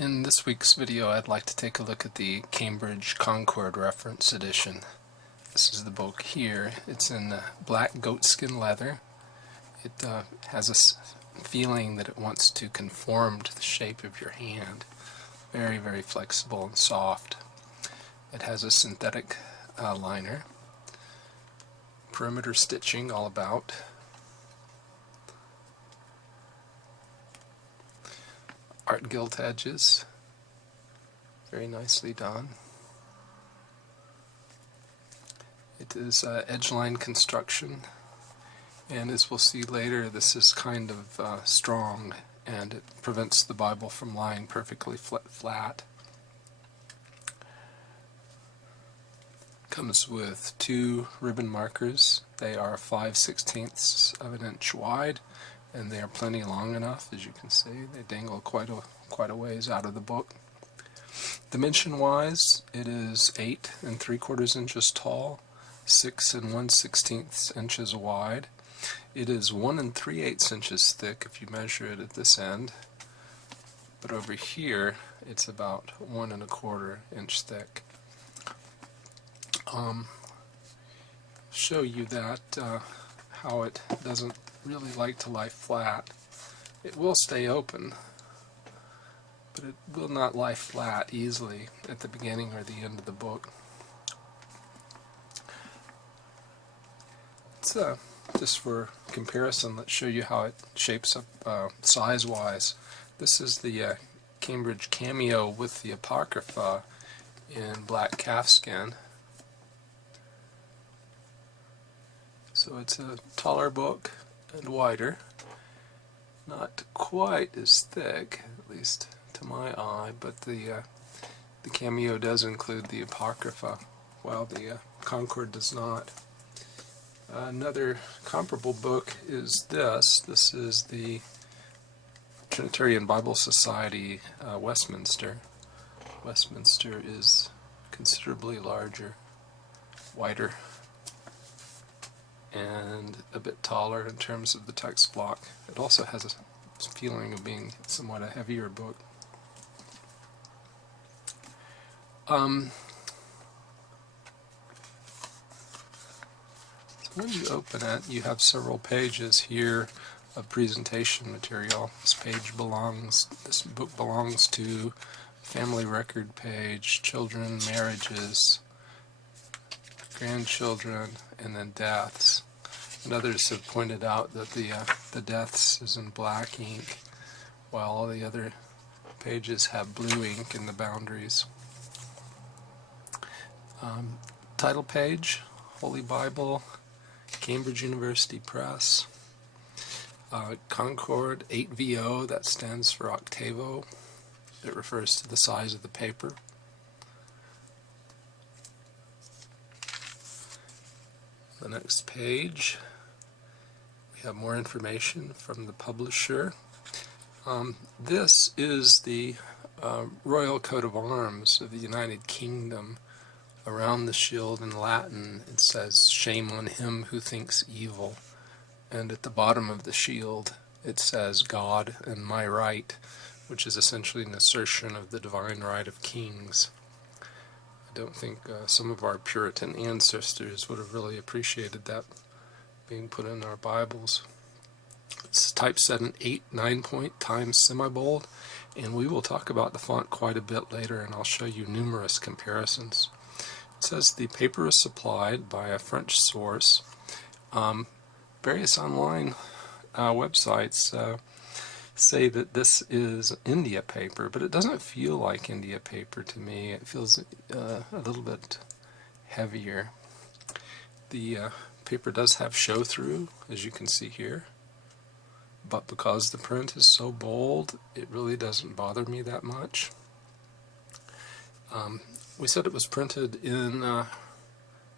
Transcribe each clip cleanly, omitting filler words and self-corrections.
In this week's video, I'd like to take a look at the Cambridge Concord Reference Edition. This is the book here. It's in black goatskin leather. It has a feeling that it wants to conform to the shape of your hand. Very, very flexible and soft. It has a synthetic liner. Perimeter stitching all about. Art-gilt edges, very nicely done. It is edge-line construction, and as we'll see later, this is kind of strong, and it prevents the Bible from lying perfectly flat. Comes with 2 ribbon markers. They are 5/16 of an inch wide, and they are plenty long enough. As you can see, they dangle quite a ways out of the book. Dimension-wise, it is 8 3/4 inches tall, 6 1/16 inches wide. It is 1 3/8 inches thick if you measure it at this end, but over here it's about 1 1/4 inch thick. Show you that how it doesn't really like to lie flat. It will stay open, but it will not lie flat easily at the beginning or the end of the book. It's just for comparison, let's show you how it shapes up size-wise. This is the Cambridge Cameo with the Apocrypha in black calfskin. So it's a taller book and wider, not quite as thick, at least to my eye, but the Cameo does include the Apocrypha, while the Concord does not. Another comparable book is this. This is the Trinitarian Bible Society Westminster. Westminster is considerably larger, wider, and a bit taller in terms of the text block. It also has a feeling of being somewhat a heavier book. So when you open it, you have several pages here of presentation material. This book belongs to family record page, children, marriages, grandchildren, and then deaths. And others have pointed out that the deaths is in black ink, while all the other pages have blue ink in the boundaries. Title page, Holy Bible, Cambridge University Press. Concord 8VO, that stands for octavo. It refers to the size of the paper. The next page, we have more information from the publisher. This is the royal coat of arms of the United Kingdom. Around the shield in Latin it says, "Shame on him who thinks evil." And at the bottom of the shield it says, "God and my right," which is essentially an assertion of the divine right of kings. I don't think some of our Puritan ancestors would have really appreciated that being put in our Bibles. It's typeset in 8/9 times semi-bold, and we will talk about the font quite a bit later, and I'll show you numerous comparisons. It says the paper is supplied by a French source. Various online websites say that this is India paper, but it doesn't feel like India paper to me. It feels a little bit heavier. The paper does have show-through, as you can see here, but because the print is so bold, it really doesn't bother me that much. We said it was printed in the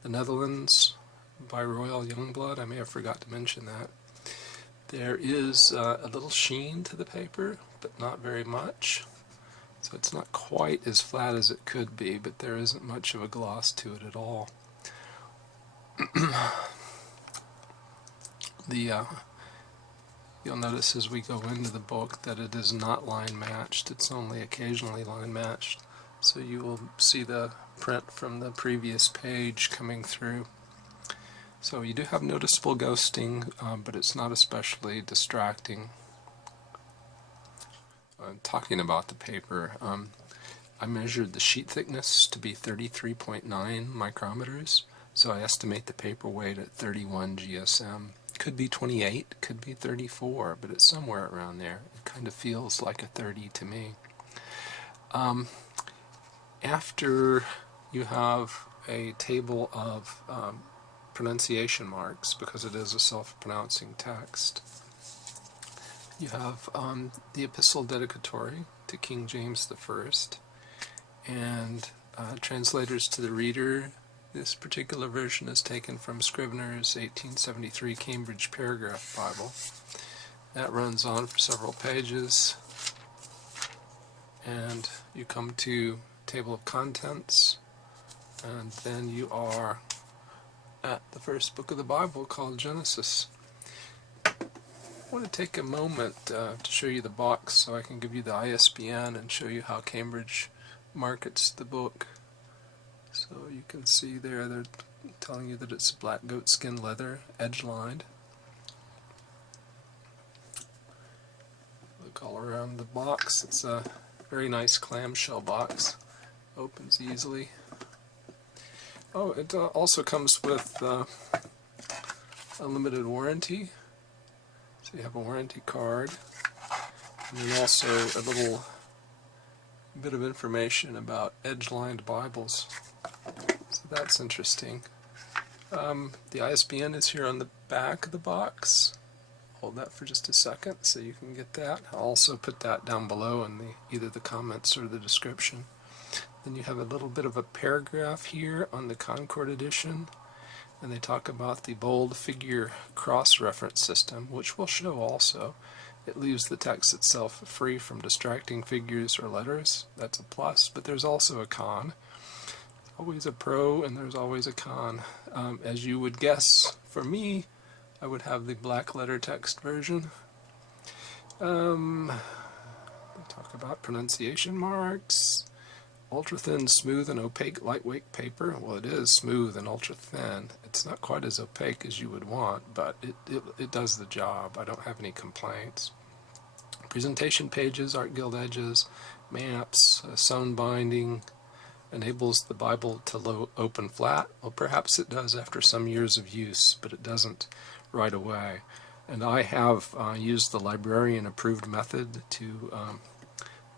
Netherlands by Royal Youngblood. I may have forgot to mention that. There is a little sheen to the paper, but not very much. So it's not quite as flat as it could be, but there isn't much of a gloss to it at all. The You'll notice as we go into the book that it is not line matched, it's only occasionally line matched. So you will see the print from the previous page coming through. So you do have noticeable ghosting, but it's not especially distracting. Talking about the paper, I measured the sheet thickness to be 33.9 micrometers, so I estimate the paper weight at 31 GSM. Could be 28, could be 34, but it's somewhere around there. It kind of feels like a 30 to me. After you have a table of pronunciation marks, because it is a self-pronouncing text, you have the epistle dedicatory to King James I, and translators to the reader. This particular version is taken from Scrivener's 1873 Cambridge Paragraph Bible. That runs on for several pages, and you come to table of contents, and then you are at the first book of the Bible called Genesis. I want to take a moment to show you the box so I can give you the ISBN and show you how Cambridge markets the book. So you can see there they're telling you that it's black goatskin leather, edge-lined. Look all around the box. It's a very nice clamshell box. Opens easily. Oh, it also comes with a limited warranty. So you have a warranty card. And then also a little bit of information about edge-lined Bibles. So that's interesting. The ISBN is here on the back of the box. Hold that for just a second so you can get that. I'll also put that down below in either the comments or the description. Then you have a little bit of a paragraph here on the Concord edition, and they talk about the bold figure cross-reference system, which we'll show also. It leaves the text itself free from distracting figures or letters. That's a plus, but there's also a con. Always a pro, and there's always a con. As you would guess, for me, I would have the black letter text version. They talk about pronunciation marks. Ultra-thin, smooth, and opaque lightweight paper. Well, it is smooth and ultra-thin. It's not quite as opaque as you would want, but it does the job. I don't have any complaints. Presentation pages, art-gilt edges, maps, sewn binding, enables the Bible to open flat. Well, perhaps it does after some years of use, but it doesn't right away. And I have used the librarian-approved method to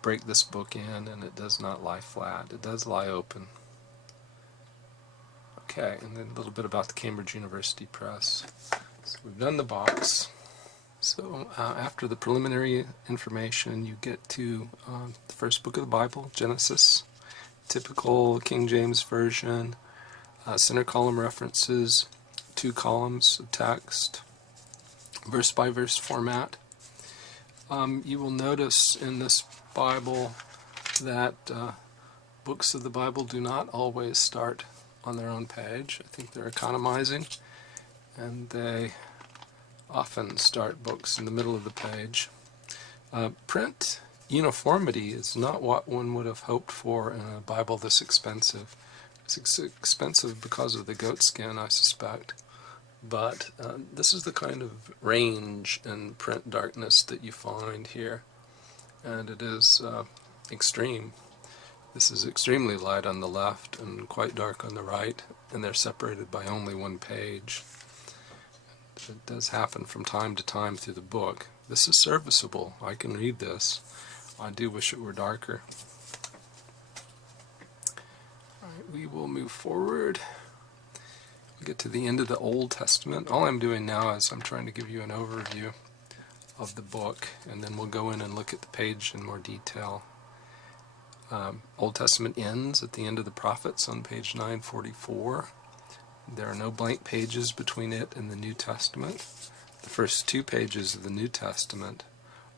break this book in, and it does not lie flat. It does lie open. Okay, and then a little bit about the Cambridge University Press. So we've done the box. So after the preliminary information, you get to the first book of the Bible, Genesis, typical King James Version, center column references, 2 columns of text, verse by verse format. You will notice in this Bible that books of the Bible do not always start on their own page. I think they're economizing, and they often start books in the middle of the page. Print uniformity is not what one would have hoped for in a Bible this expensive. It's expensive because of the goatskin, I suspect. But this is the kind of range in print darkness that you find here. And it is extreme. This is extremely light on the left and quite dark on the right, and they're separated by only 1 page. It does happen from time to time through the book. This is serviceable. I can read this. I do wish it were darker. Alright, we will move forward. We'll get to the end of the Old Testament. All I'm doing now is I'm trying to give you an overview of the book, and then we'll go in and look at the page in more detail. Old Testament ends at the end of the prophets on page 944. There are no blank pages between it and the New Testament. The first 2 pages of the New Testament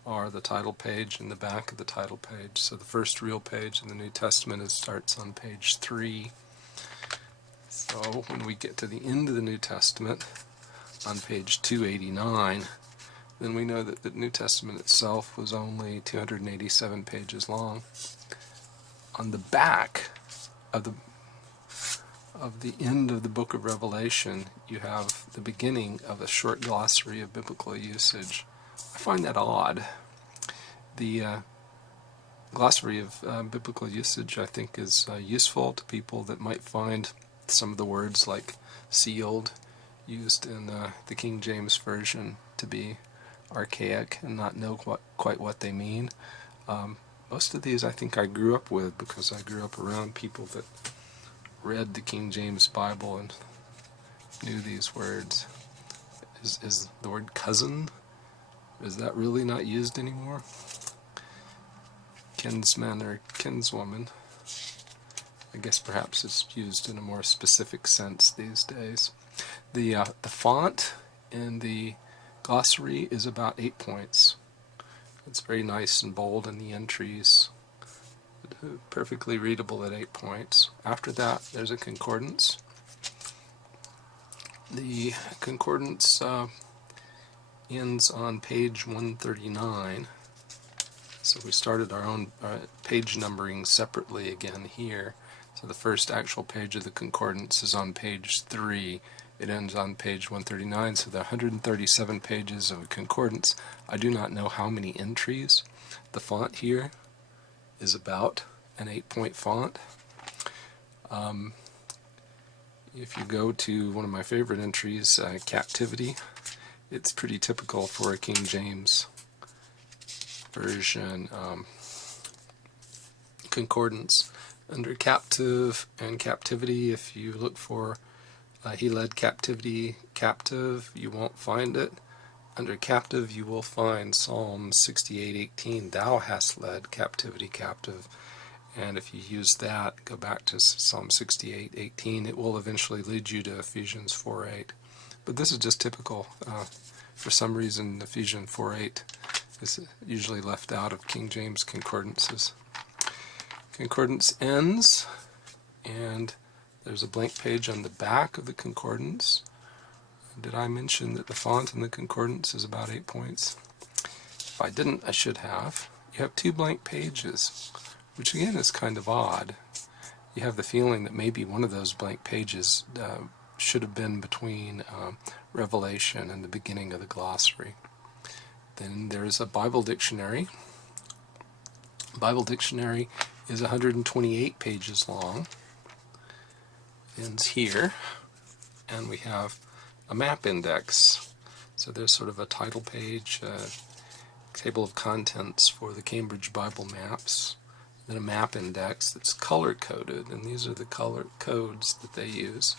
are the title page and the back of the title page. So the first real page in the New Testament starts on page 3. So when we get to the end of the New Testament, on page 289, then we know that the New Testament itself was only 287 pages long. On the back of the end of the book of Revelation, you have the beginning of a short glossary of biblical usage. I find that odd. The glossary of biblical usage, I think, is useful to people that might find some of the words like sealed used in the King James Version to be archaic and not know quite what they mean. Most of these I think I grew up with because I grew up around people that read the King James Bible and knew these words. Is the word cousin, is that really not used anymore? Kinsman or kinswoman. I guess perhaps it's used in a more specific sense these days. The font in the glossary is about 8 points. It's very nice and bold in the entries. Perfectly readable at 8 points. After that, there's a concordance. The concordance ends on page 139. So we started our own page numbering separately again here. So the first actual page of the concordance is on page 3. It ends on page 139, so there are 137 pages of a concordance. I do not know how many entries. The font here is about an 8-point font. If you go to one of my favorite entries, captivity, it's pretty typical for a King James Version concordance. Under captive and captivity, if you look for he led captivity captive, you won't find it. Under captive, you will find Psalm 68:18, thou hast led captivity captive. And if you use that, go back to Psalm 68:18, it will eventually lead you to Ephesians 4:8. But this is just typical. For some reason, Ephesians 4:8 is usually left out of King James concordances. Concordance ends, and there's a blank page on the back of the concordance. Did I mention that the font in the concordance is about 8 points? If I didn't, I should have. You have 2 blank pages, which again is kind of odd. You have the feeling that maybe one of those blank pages should have been between Revelation and the beginning of the glossary. Then there's a Bible dictionary. Bible dictionary is 128 pages long. Ends here. And we have a map index. So there's sort of a title page, table of contents for the Cambridge Bible maps, then a map index that's color-coded, and these are the color codes that they use.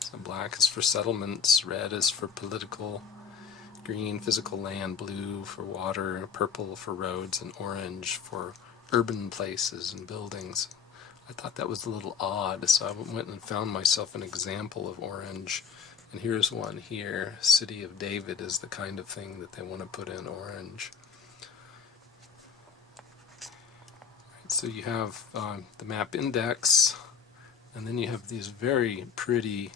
So black is for settlements, red is for political, green physical land, blue for water, purple for roads, and orange for urban places and buildings. I thought that was a little odd, so I went and found myself an example of orange. And here's one here. City of David is the kind of thing that they want to put in orange. So you have the map index, and then you have these very pretty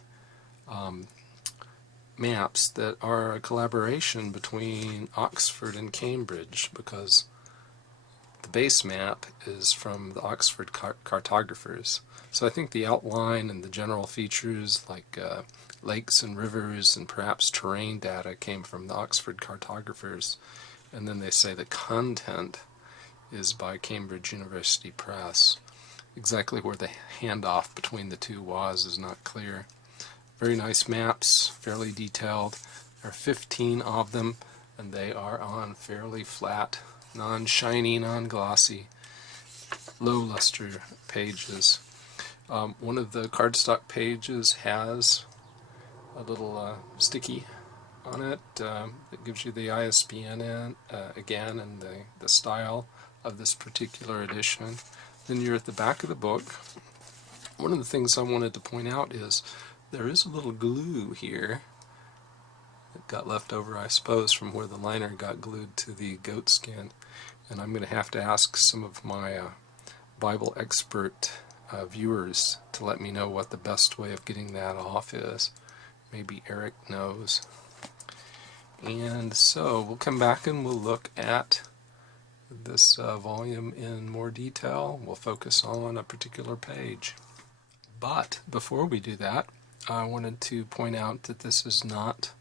maps that are a collaboration between Oxford and Cambridge, because the base map is from the Oxford cartographers. So I think the outline and the general features like lakes and rivers and perhaps terrain data came from the Oxford cartographers. And then they say the content is by Cambridge University Press. Exactly where the handoff between the two was is not clear. Very nice maps, fairly detailed. There are 15 of them, and they are on fairly flat, non-shiny, non-glossy, low-luster pages. One of the cardstock pages has a little sticky on it that gives you the ISBN again and the style of this particular edition. Then you're at the back of the book. One of the things I wanted to point out is there is a little glue here that got left over, I suppose, from where the liner got glued to the goatskin. And I'm going to have to ask some of my Bible expert viewers to let me know what the best way of getting that off is. Maybe Eric knows. And so we'll come back and we'll look at this volume in more detail. We'll focus on a particular page. But before we do that, I wanted to point out that this is not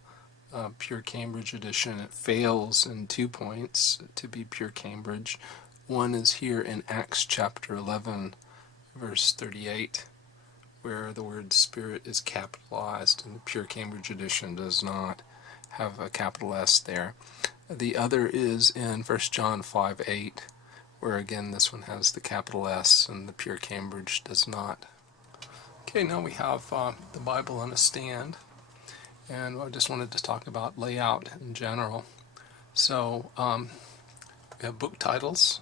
pure Cambridge edition. It fails in 2 points to be pure Cambridge. One is here in Acts chapter 11, verse 38, where the word Spirit is capitalized, and the pure Cambridge edition does not have a capital S there. The other is in 1 John 5:8, where again this one has the capital S and the pure Cambridge does not. Okay, now we have the Bible on a stand, and I just wanted to talk about layout in general. So we have book titles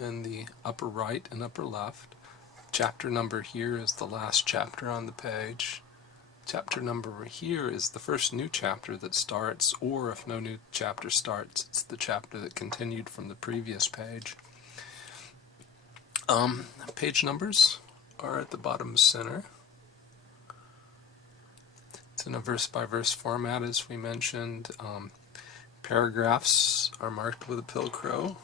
in the upper right and upper left. Chapter number here is the last chapter on the page. Chapter number here is the first new chapter that starts, or if no new chapter starts, it's the chapter that continued from the previous page. Page numbers are at the bottom center. It's in a verse-by-verse format, as we mentioned. Paragraphs are marked with a pilcrow.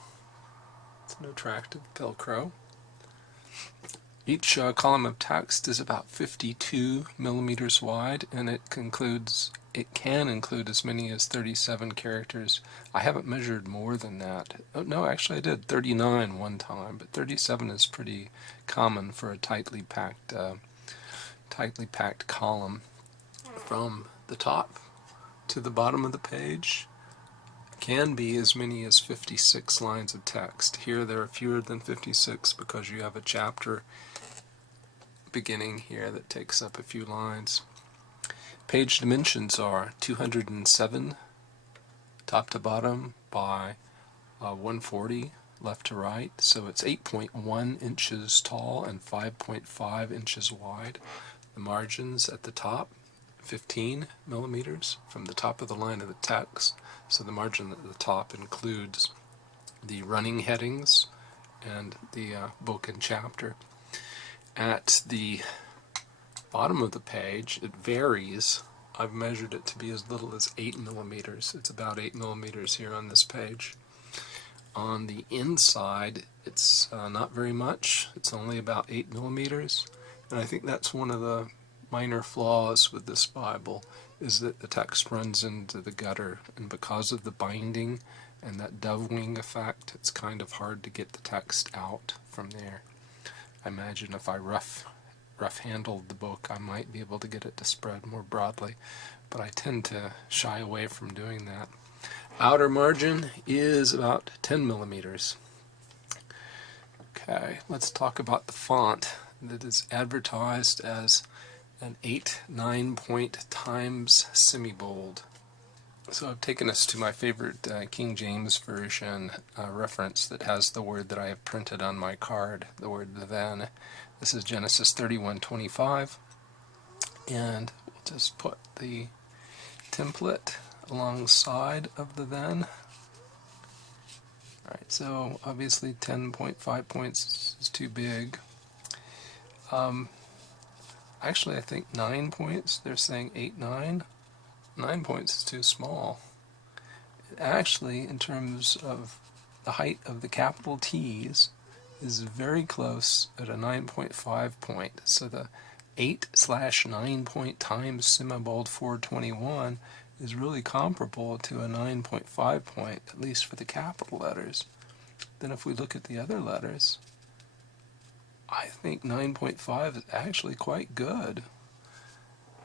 It's an attractive pilcrow. Each column of text is about 52 millimeters wide, and it can include as many as 37 characters. I haven't measured more than that. Oh, no, actually I did 39 one time, but 37 is pretty common for a tightly packed column. From the top to the bottom of the page can be as many as 56 lines of text. Here there are fewer than 56 because you have a chapter beginning here that takes up a few lines. Page dimensions are 207 top to bottom by 140 left to right, so it's 8.1 inches tall and 5.5 inches wide. The margins at the top 15 millimeters from the top of the line of the text, so the margin at the top includes the running headings and the book and chapter. At the bottom of the page, it varies. I've measured it to be as little as 8 millimeters. It's about 8 millimeters here on this page. On the inside, it's not very much. It's only about 8 millimeters. And I think that's one of the minor flaws with this Bible, is that the text runs into the gutter. And because of the binding and that dove wing effect, it's kind of hard to get the text out from there. I imagine if I rough-handled the book, I might be able to get it to spread more broadly, but I tend to shy away from doing that. Outer margin is about 10 millimeters. Okay, let's talk about the font that is advertised as an 8-9 point times semi-bold. So I've taken us to my favorite King James Version reference that has the word that I have printed on my card, the word then. This is Genesis 31:25, and we'll just put the template alongside of the then. Alright, so obviously 10.5 points is too big. Actually, I think 9 points, they're saying 8-9. 9 points is too small. Actually, in terms of the height of the capital T's, is very close at a 9.5 point. So the 8/9 point times semi-bold 421 is really comparable to a 9.5 point, at least for the capital letters. Then if we look at the other letters, I think 9.5 is actually quite good.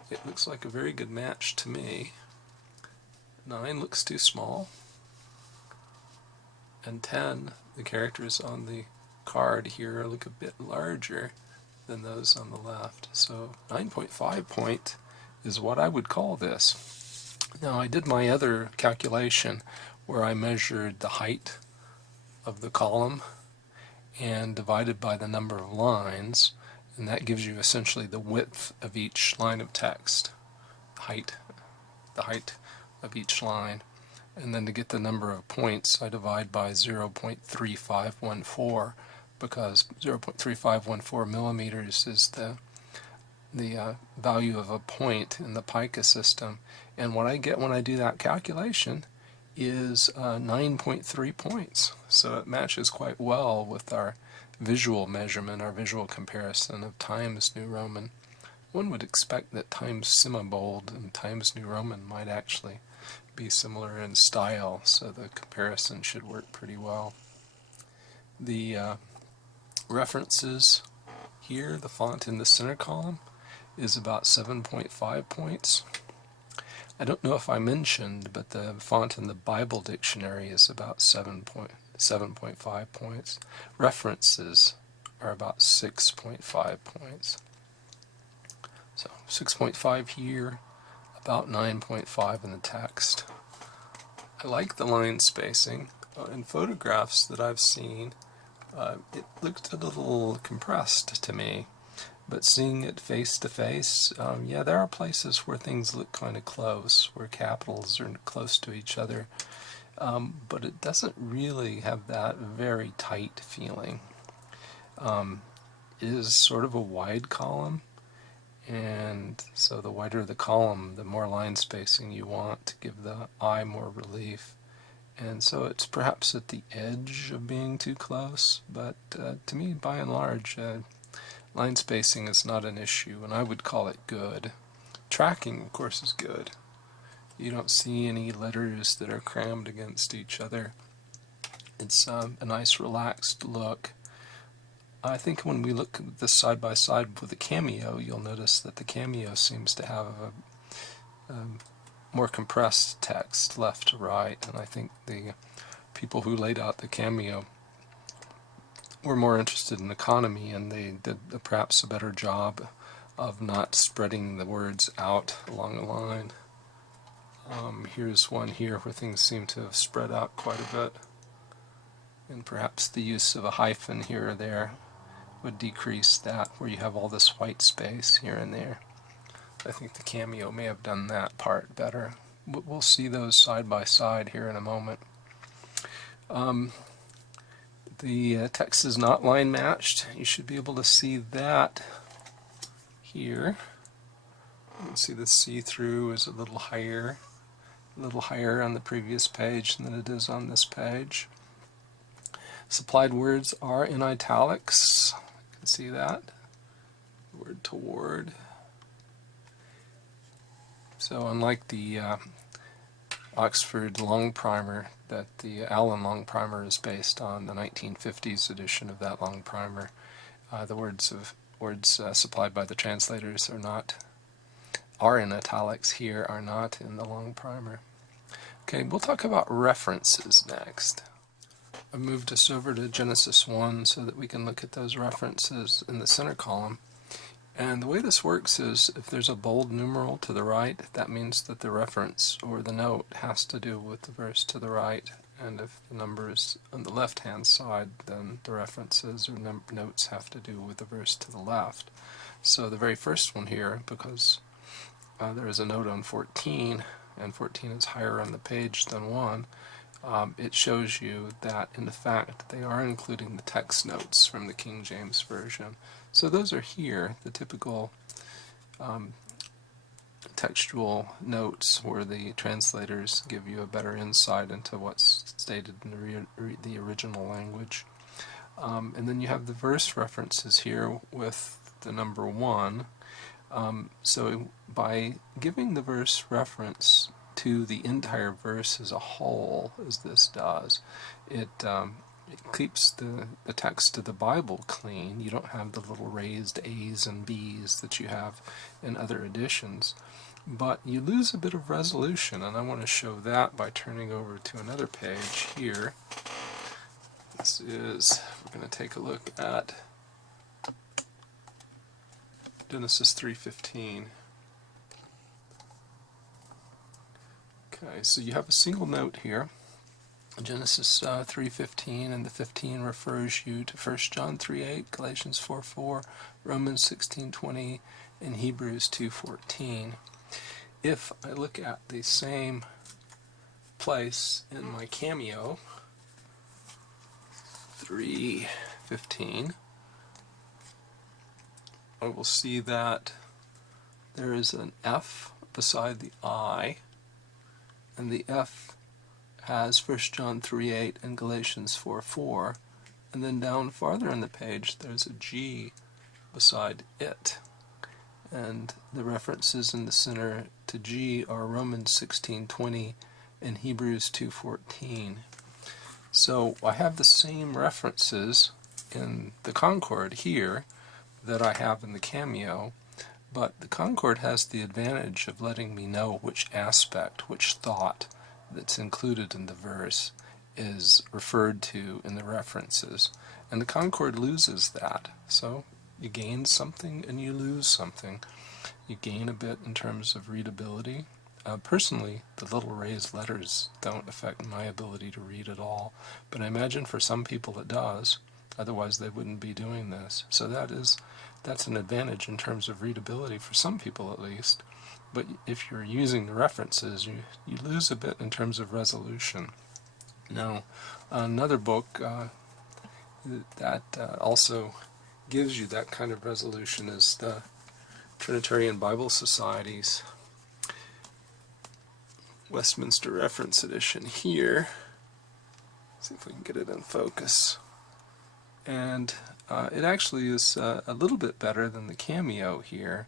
It looks like a very good match to me. 9 looks too small. And 10, the characters on the card here look a bit larger than those on the left. So 9.5 point is what I would call this. Now I did my other calculation where I measured the height of the column and divided by the number of lines, and that gives you essentially the width of each line of text, the height of each line. And then to get the number of points, I divide by 0.3514, because 0.3514 millimeters is the value of a point in the pica system. And what I get when I do that calculation is 9.3 points. So it matches quite well with our visual measurement, our visual comparison of Times New Roman. One would expect that Times Semi-Bold and Times New Roman might actually be similar in style, so the comparison should work pretty well. The references here, the font in the center column, is about 7.5 points. I don't know if I mentioned, but the font in the Bible dictionary is about 7.5 points. References are about 6.5 points. So 6.5 here, about 9.5 in the text. I like the line spacing. In photographs that I've seen, it looked a little compressed to me. But seeing it face to face, yeah, there are places where things look kind of close, where capitals are close to each other. But it doesn't really have that very tight feeling. It is sort of a wide column, and so the wider the column, the more line spacing you want to give the eye more relief. And so it's perhaps at the edge of being too close, but to me, by and large, line spacing is not an issue, and I would call it good. Tracking, of course, is good. You don't see any letters that are crammed against each other. It's a nice, relaxed look. I think when we look at this side by side with the Cameo, you'll notice that the Cameo seems to have a more compressed text left to right, and I think the people who laid out the Cameo were more interested in economy, and they did perhaps a better job of not spreading the words out along the line. Here's one here where things seem to have spread out quite a bit, and perhaps the use of a hyphen here or there would decrease that, where you have all this white space here and there. I think the Cameo may have done that part better. We'll see those side by side here in a moment. The text is not line matched. You should be able to see that here. You can see the see-through is a little higher on the previous page than it is on this page. Supplied words are in italics. You can see that. Word toward. So unlike the Oxford Long Primer that the Allen Long Primer is based on, the 1950s edition of that Long Primer, the words supplied by the translators are in italics here, are not in the Long Primer. Okay, we'll talk about references next. I moved us over to Genesis 1 so that we can look at those references in the center column. And the way this works is if there's a bold numeral to the right, that means that the reference or the note has to do with the verse to the right. And if the number is on the left-hand side, then the references or notes have to do with the verse to the left. So the very first one here, because there is a note on 14, and 14 is higher on the page than 1, it shows you that, in fact, they are including the text notes from the King James Version. So those are here, the typical textual notes where the translators give you a better insight into what's stated in the original language. And then you have the verse references here with the number 1. So by giving the verse reference to the entire verse as a whole, as this does, it keeps the text of the Bible clean. You don't have the little raised A's and B's that you have in other editions, but you lose a bit of resolution, and I want to show that by turning over to another page here. We're going to take a look at Genesis 3:15. Okay, so you have a single note here, Genesis 3:15, and the 15 refers you to 1 John 3:8, Galatians 4:4, Romans 16:20, and Hebrews 2:14. If I look at the same place in my Cameo, 3:15, I will see that there is an F beside the I, and the F has 1 John 3:8 and Galatians 4:4, and then down farther in the page there's a G beside it. And the references in the center to G are Romans 16:20 and Hebrews 2:14. So I have the same references in the Concord here that I have in the Cameo, but the Concord has the advantage of letting me know which aspect, which thought that's included in the verse is referred to in the references. And the Concord loses that. So you gain something and you lose something. You gain a bit in terms of readability. Personally, the little raised letters don't affect my ability to read at all, but I imagine for some people it does. Otherwise they wouldn't be doing this. So that's an advantage in terms of readability for some people at least. But if you're using the references, you lose a bit in terms of resolution. Now, another book that also gives you that kind of resolution is the Trinitarian Bible Society's Westminster Reference Edition here. See if we can get it in focus. And it actually is a little bit better than the Cameo here,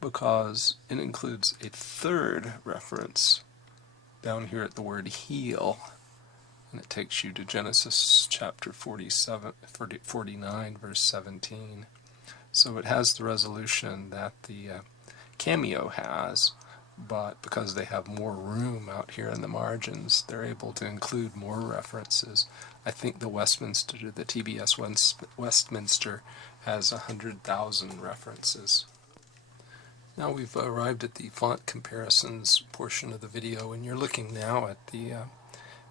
because it includes a third reference down here at the word heal, and it takes you to Genesis chapter 49, verse 17. So it has the resolution that the Cameo has, but because they have more room out here in the margins, they're able to include more references. I think the TBS Westminster has 100,000 references. Now we've arrived at the font comparisons portion of the video, and you're looking now at the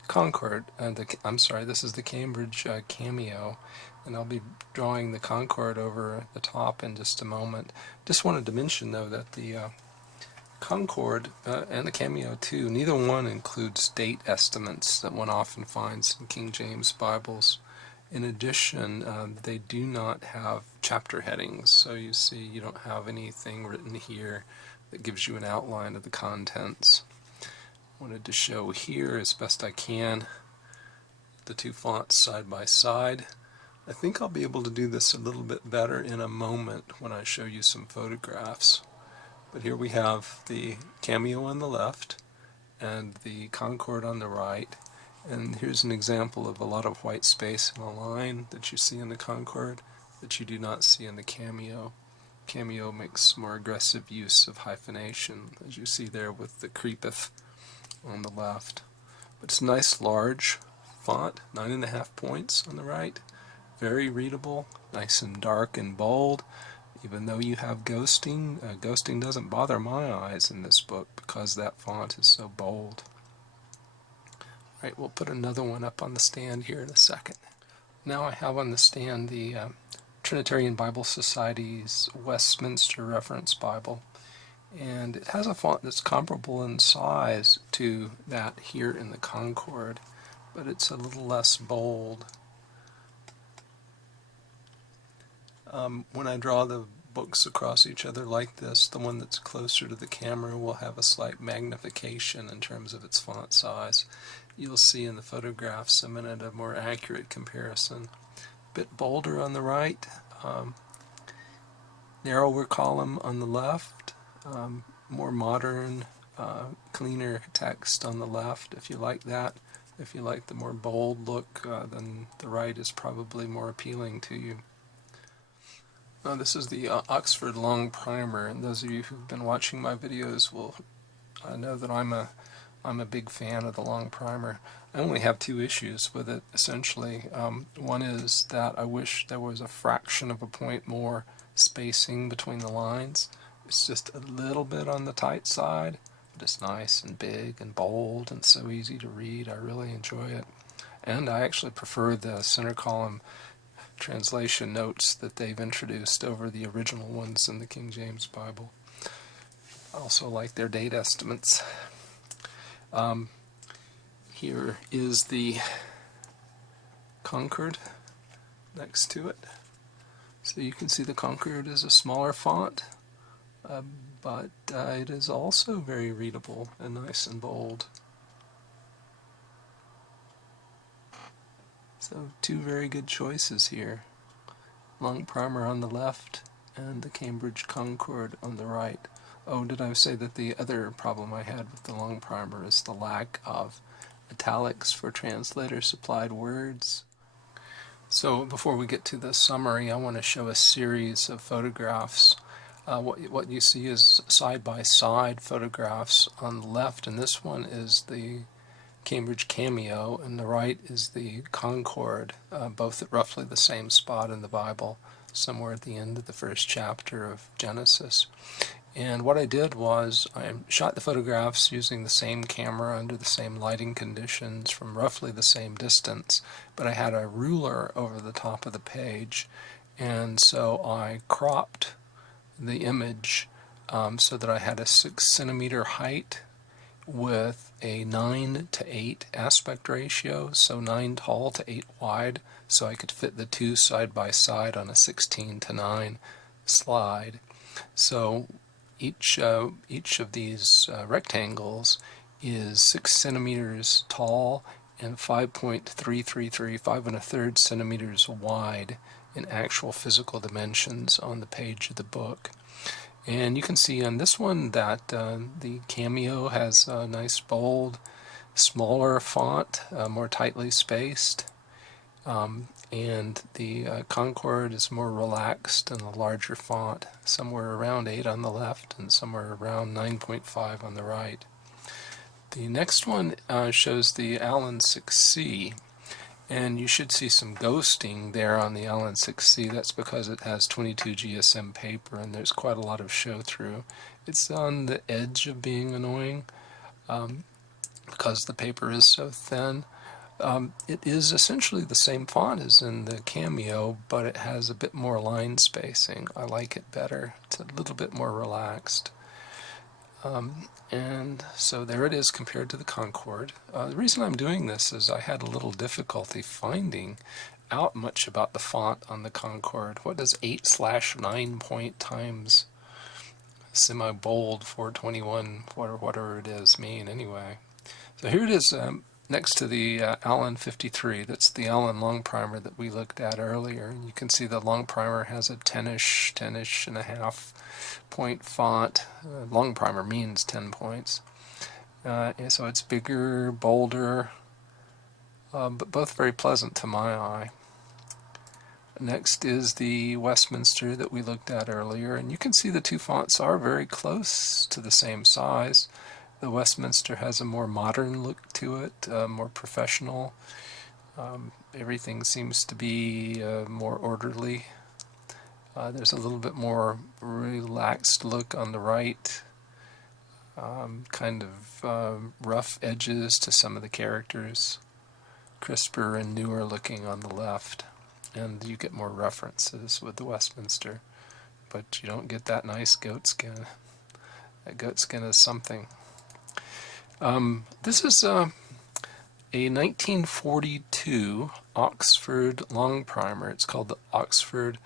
Concord, this is the Cambridge Cameo, and I'll be drawing the Concord over the top in just a moment. Just wanted to mention though that the Concord and the Cameo too, neither one includes date estimates that one often finds in King James Bibles. In addition, they do not have chapter headings, so you see you don't have anything written here that gives you an outline of the contents. I wanted to show here as best I can the two fonts side by side. I think I'll be able to do this a little bit better in a moment when I show you some photographs. But here we have the Cameo on the left and the Concord on the right. And here's an example of a lot of white space in a line that you see in the Concord that you do not see in the Cameo. Cameo makes more aggressive use of hyphenation, as you see there with the creepeth on the left. But it's a nice large font, 9.5 points on the right. Very readable, nice and dark and bold. Even though you have ghosting, ghosting doesn't bother my eyes in this book because that font is so bold. Right, we'll put another one up on the stand here in a second. Now I have on the stand the Trinitarian Bible Society's Westminster Reference Bible, and it has a font that's comparable in size to that here in the Concord, but it's a little less bold. When I draw the books across each other like this, the one that's closer to the camera will have a slight magnification in terms of its font size. You'll see in the photographs a minute of more accurate comparison. A bit bolder on the right, narrower column on the left, more modern, cleaner text on the left if you like that. If you like the more bold look, then the right is probably more appealing to you. Now this is the Oxford Long Primer, and those of you who've been watching my videos will know that I'm a big fan of the Long Primer. I only have two issues with it, essentially. One is that I wish there was a fraction of a point more spacing between the lines. It's just a little bit on the tight side, but it's nice and big and bold and so easy to read. I really enjoy it. And I actually prefer the center column translation notes that they've introduced over the original ones in the King James Bible. I also like their date estimates. Here is the Concord next to it. So you can see the Concord is a smaller font, but it is also very readable and nice and bold. So two very good choices here. Long primer on the left and the Cambridge Concord on the right. Oh, did I say that the other problem I had with the long primer is the lack of italics for translator-supplied words. So before we get to the summary, I want to show a series of photographs. What you see is side-by-side photographs on the left, and this one is the Cambridge Cameo, and the right is the Concord, both at roughly the same spot in the Bible, somewhere at the end of the first chapter of Genesis. And what I did was I shot the photographs using the same camera under the same lighting conditions from roughly the same distance, but I had a ruler over the top of the page, and so I cropped the image so that I had a 6 centimeter height with a 9:8 aspect ratio, so 9 tall to 8 wide, so I could fit the two side by side on a 16:9 slide. So each of these rectangles is 6 centimeters tall and 5.333, 5 1/3 centimeters wide in actual physical dimensions on the page of the book. And you can see on this one that the Cameo has a nice bold, smaller font, more tightly spaced, and the Concord is more relaxed and a larger font, somewhere around 8 on the left and somewhere around 9.5 on the right. The next one shows the Allen Sixy. And you should see some ghosting there on the Allen Sixy. That's because it has 22 GSM paper and there's quite a lot of show through. It's on the edge of being annoying because the paper is so thin. It is essentially the same font as in the Cameo, but it has a bit more line spacing. I like it better. It's a little bit more relaxed. And so there it is compared to the Concord. The reason I'm doing this is I had a little difficulty finding out much about the font on the Concord. What does 8/9 point times semi-bold 421, whatever it is, mean anyway? So here it is next to the Allen 53. That's the Allen long primer that we looked at earlier. And you can see the long primer has a 10-ish and a half point font. Long primer means 10 points. So it's bigger, bolder, but both very pleasant to my eye. Next is the Westminster that we looked at earlier, and you can see the two fonts are very close to the same size. The Westminster has a more modern look to it, more professional. Everything seems to be more orderly. There's a little bit more relaxed look on the right, kind of rough edges to some of the characters, crisper and newer looking on the left, and you get more references with the Westminster, but you don't get that nice goatskin. That goatskin is something. This is a 1942 Oxford long primer. It's called the Oxford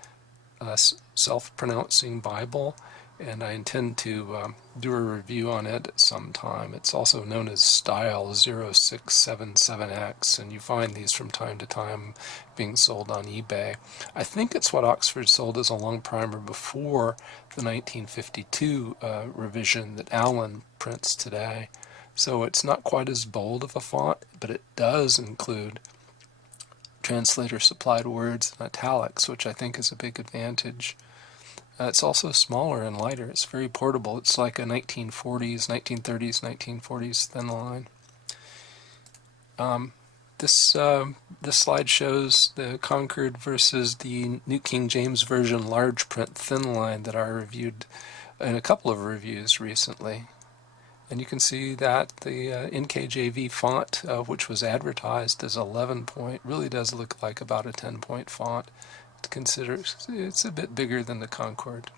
Self-Pronouncing Bible, and I intend to do a review on it at some time. It's also known as Style 0677X, and you find these from time to time being sold on eBay. I think it's what Oxford sold as a long primer before the 1952 revision that Allen prints today. So it's not quite as bold of a font, but it does include translator-supplied words and italics, which I think is a big advantage. It's also smaller and lighter. It's very portable. It's like a 1930s, 1940s thin line. This slide shows the Concord versus the New King James Version large print thin line that I reviewed in a couple of reviews recently. And you can see that the NKJV font, which was advertised as 11 point, really does look like about a 10 point font. To consider, it's a bit bigger than the Concord.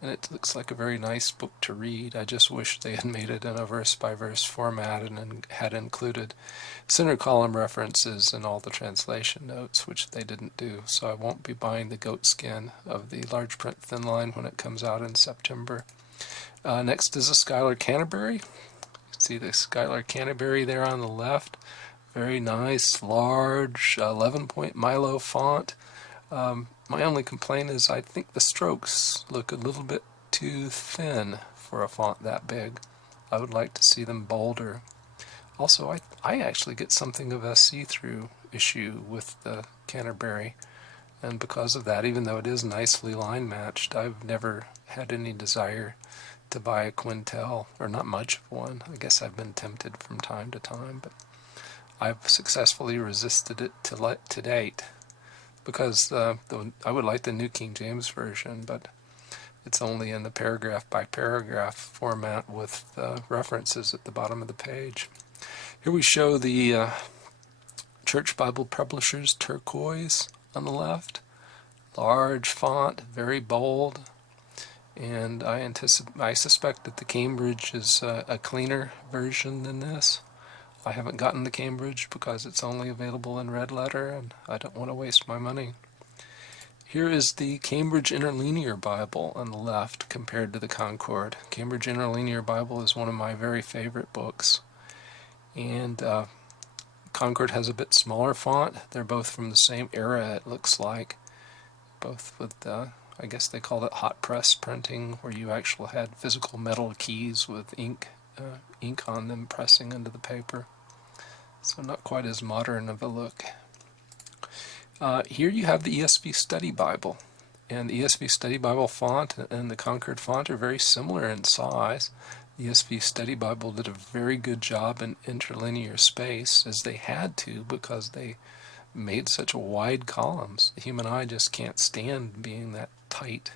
And it looks like a very nice book to read. I just wish they had made it in a verse-by-verse format and had included center column references and all the translation notes, which they didn't do. So I won't be buying the goatskin of the large print thin line when it comes out in September. Next is a Schuyler Canterbury. You can see the Schuyler Canterbury there on the left. Very nice, large, 11-point Milo font. My only complaint is I think the strokes look a little bit too thin for a font that big. I would like to see them bolder. Also, I actually get something of a see-through issue with the Canterbury, and because of that, even though it is nicely line matched, I've never had any desire to buy a Quintel, or not much of one. I guess I've been tempted from time to time, but I've successfully resisted it to date, because I would like the New King James Version, but it's only in the paragraph by paragraph format with references at the bottom of the page. Here we show the Church Bible Publishers turquoise on the left. Large font, very bold, and I suspect that the Cambridge is a cleaner version than this. I haven't gotten the Cambridge because it's only available in red letter, and I don't want to waste my money. Here is the Cambridge Interlinear Bible on the left compared to the Concord. Cambridge Interlinear Bible is one of my very favorite books. And Concord has a bit smaller font. They're both from the same era, it looks like. Both with, I guess they call it hot press printing, where you actually had physical metal keys with ink on them pressing into the paper. So not quite as modern of a look. Here you have the ESV Study Bible. And the ESV Study Bible font and the Concord font are very similar in size. The ESV Study Bible did a very good job in interlinear space, as they had to because they made such wide columns. The human eye just can't stand being that tight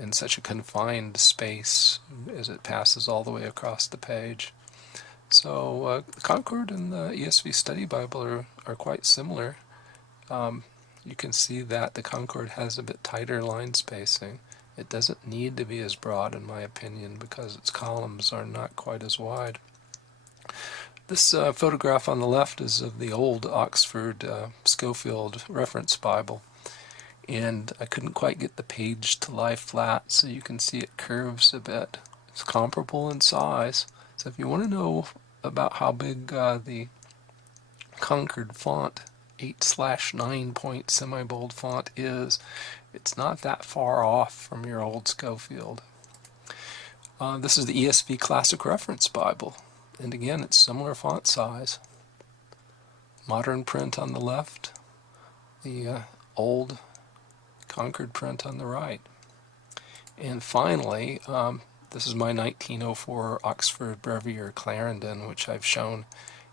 in such a confined space as it passes all the way across the page. So the Concord and the ESV Study Bible are quite similar. You can see that the Concord has a bit tighter line spacing. It doesn't need to be as broad, in my opinion, because its columns are not quite as wide. This photograph on the left is of the old Oxford Scofield Reference Bible, and I couldn't quite get the page to lie flat, so you can see it curves a bit. It's comparable in size, so if you want to know about how big the Concord font 8/9-point semi-bold font is, it's not that far off from your old Scofield. This is the ESV Classic Reference Bible, and again it's similar font size. Modern print on the left, the old Concord print on the right. And finally, this is my 1904 Oxford Revere Clarendon, which I've shown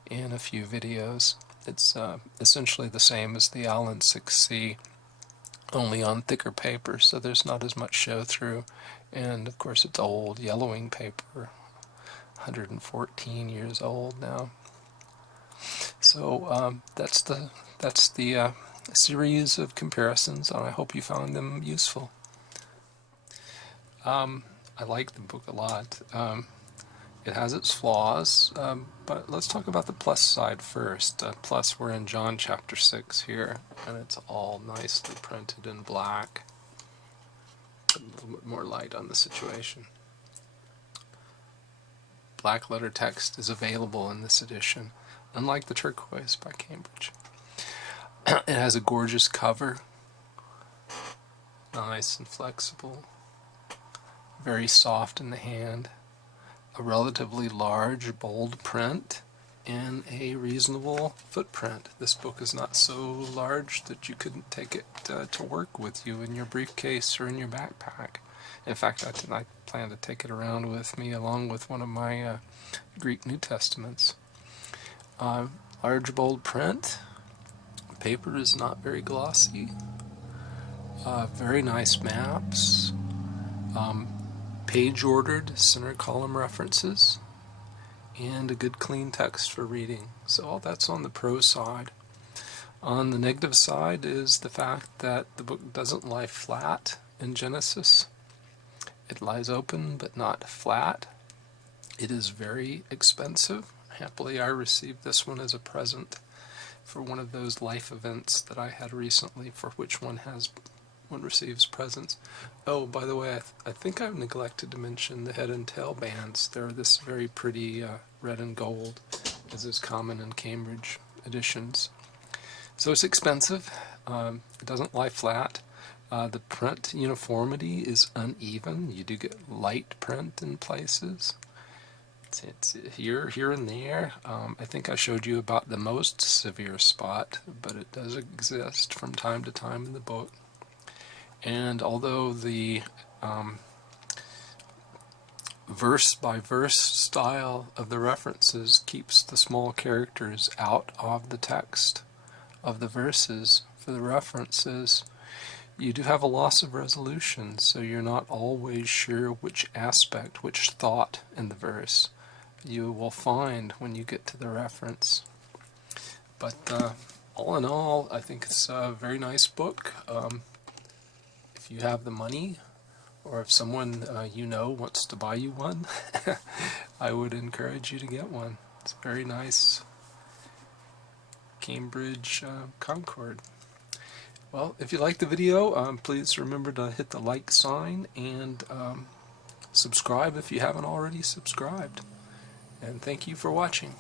in a few videos. It's essentially the same as the Allen Sixy, only on thicker paper, so there's not as much show through. And of course it's old yellowing paper, 114 years old now. So that's the series of comparisons, and I hope you found them useful. I like the book a lot. It has its flaws, but let's talk about the plus side first. Plus, we're in John chapter 6 here, and it's all nicely printed in black. A little bit more light on the situation. Black letter text is available in this edition, unlike the turquoise by Cambridge. It has a gorgeous cover, nice and flexible, very soft in the hand. A relatively large, bold print, and a reasonable footprint. This book is not so large that you couldn't take it to work with you in your briefcase or in your backpack. In fact, I plan to take it around with me along with one of my Greek New Testaments. Large, bold print. Paper is not very glossy. Very nice maps. Page-ordered center column references, and a good clean text for reading. So all that's on the pro side. On the negative side is the fact that the book doesn't lie flat in Genesis. It lies open but not flat. It is very expensive. Happily, I received this one as a present for one of those life events that I had recently, for which one receives presents. Oh, by the way, I think I've neglected to mention the head and tail bands. They're this very pretty red and gold, as is common in Cambridge editions. So it's expensive. It doesn't lie flat. The print uniformity is uneven. You do get light print in places. It's here and there. I think I showed you about the most severe spot, but it does exist from time to time in the book. And although the verse-by-verse style of the references keeps the small characters out of the text of the verses for the references, you do have a loss of resolution, so you're not always sure which aspect, which thought in the verse you will find when you get to the reference. But all in all, I think it's a very nice book. If you have the money, or if someone you know wants to buy you one, I would encourage you to get one. It's very nice. Cambridge Concord. Well, if you liked the video, please remember to hit the like sign and subscribe if you haven't already subscribed. And thank you for watching.